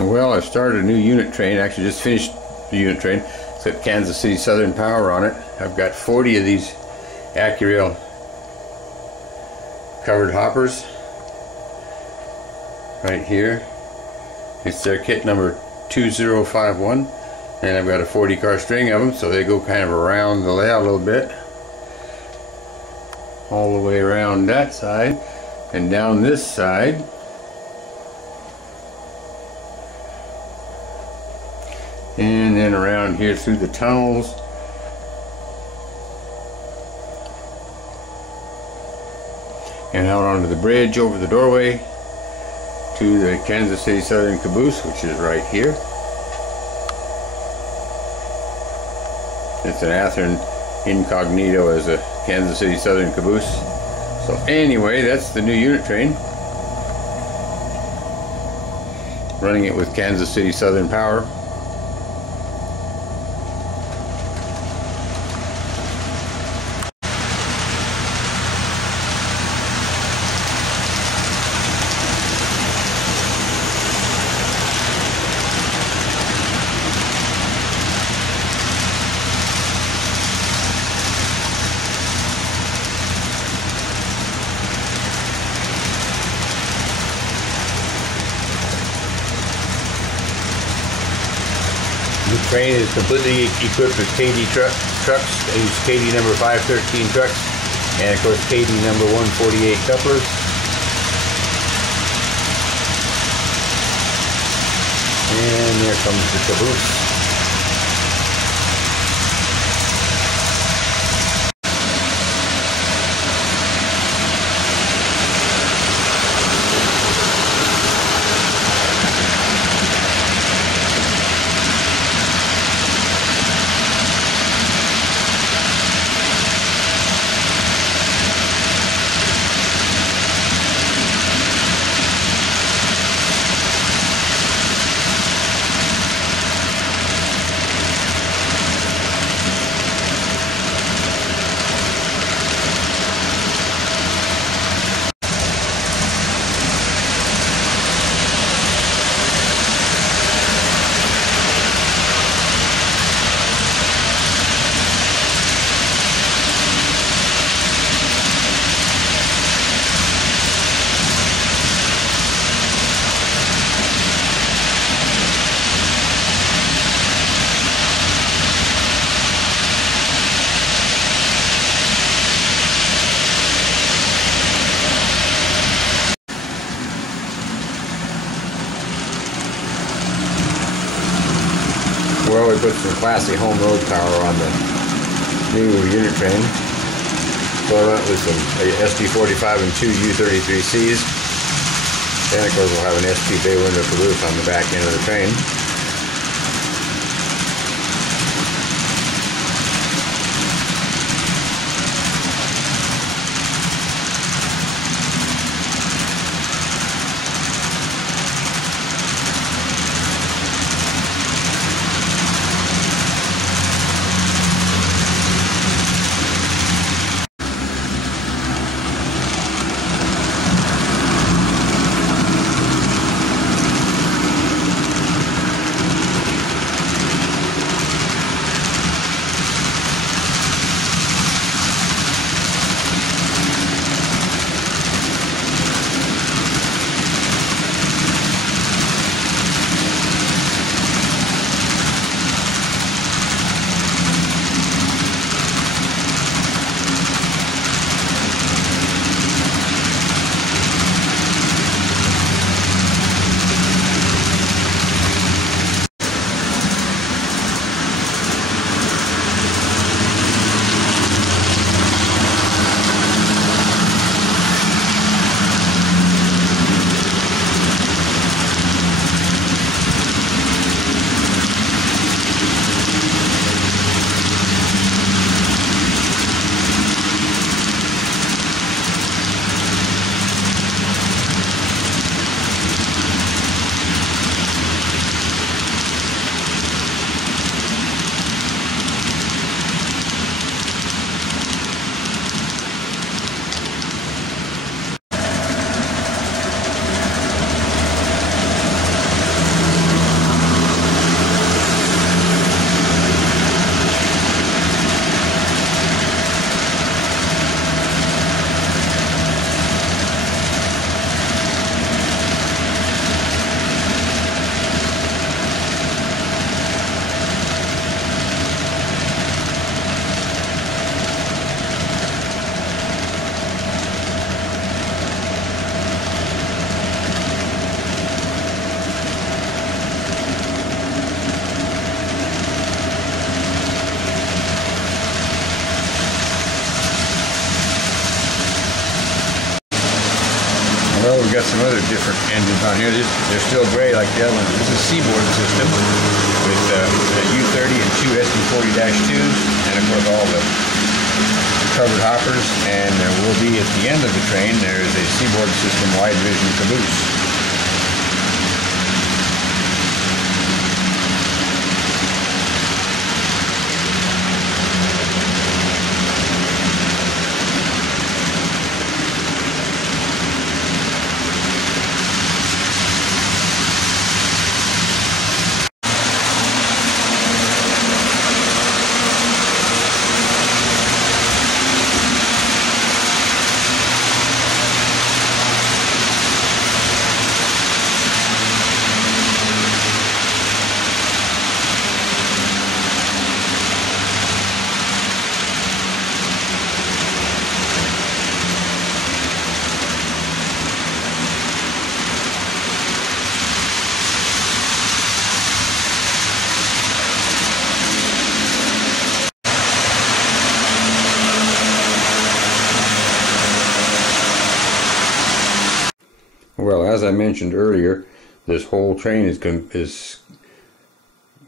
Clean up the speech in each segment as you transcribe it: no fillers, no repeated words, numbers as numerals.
Well, I started a new unit train. Actually just finished the unit train. It's got Kansas City Southern Power on it. I've got 40 of these AccuRail covered hoppers right here. It's their kit number 2051, and I've got a 40 car string of them, so they go kind of around the layout a little bit, all the way around that side and down this side. And then around here through the tunnels. And out onto the bridge over the doorway to the Kansas City Southern caboose, which is right here. It's an Athearn incognito as a Kansas City Southern caboose. So anyway, that's the new unit train. Running it with Kansas City Southern Power. The train is completely equipped with KD trucks. I use KD number 513 trucks, and of course KD number 148 couplers. And there comes the caboose. Well, we put some classy home road power on the new unit train. So I went with some ST45 and 2 U33Cs. And of course we'll have an ST bay window caboose on the back end of the train. got some other different engines on here. They're still gray like the other ones. This is a Seaboard system with the U30 and two SD40-2s, and of course all the covered hoppers. And there will be at the end of the train, there is a Seaboard system wide vision caboose. Well, as I mentioned earlier, this whole train is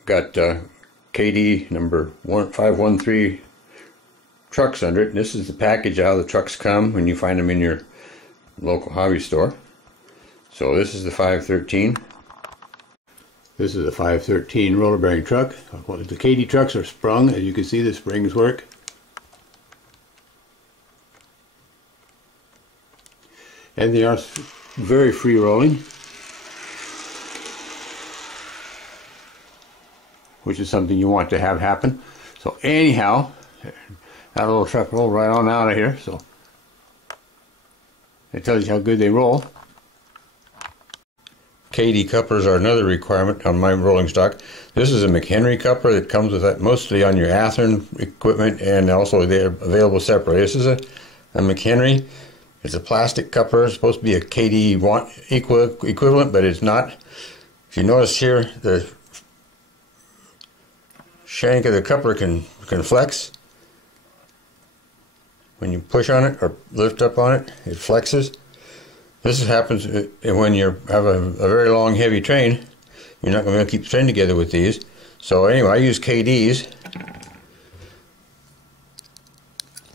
got KD number 513 trucks under it. And this is the package how the trucks come when you find them in your local hobby store. So this is the 513. This is a 513 roller bearing truck. The KD trucks are sprung. As you can see, the springs work. And they are very free rolling, which is something you want to have happen. So anyhow, that little truck rolled right on out of here, so it tells you how good they roll. KD couplers are another requirement on my rolling stock. This is a McHenry coupler that comes with that mostly on your Athearn equipment, and also they're available separately. This is a McHenry. It's a plastic coupler. It's supposed to be a KD equivalent, but it's not. If you notice here, the shank of the coupler can flex. When you push on it or lift up on it, it flexes. This happens when you have a very long, heavy train. You're not going to be able to keep the train together with these. So anyway, I use KDs.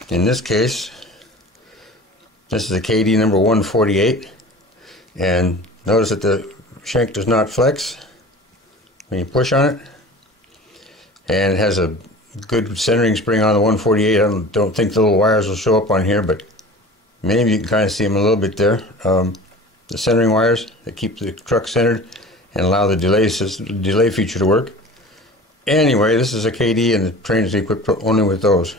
In this case, this is a KD number 148, and notice that the shank does not flex when you push on it, and it has a good centering spring on the 148. I don't think the little wires will show up on here, but maybe you can kind of see them a little bit there. The centering wires that keep the truck centered and allow the delay feature to work. Anyway, this is a KD, and the train is equipped only with those.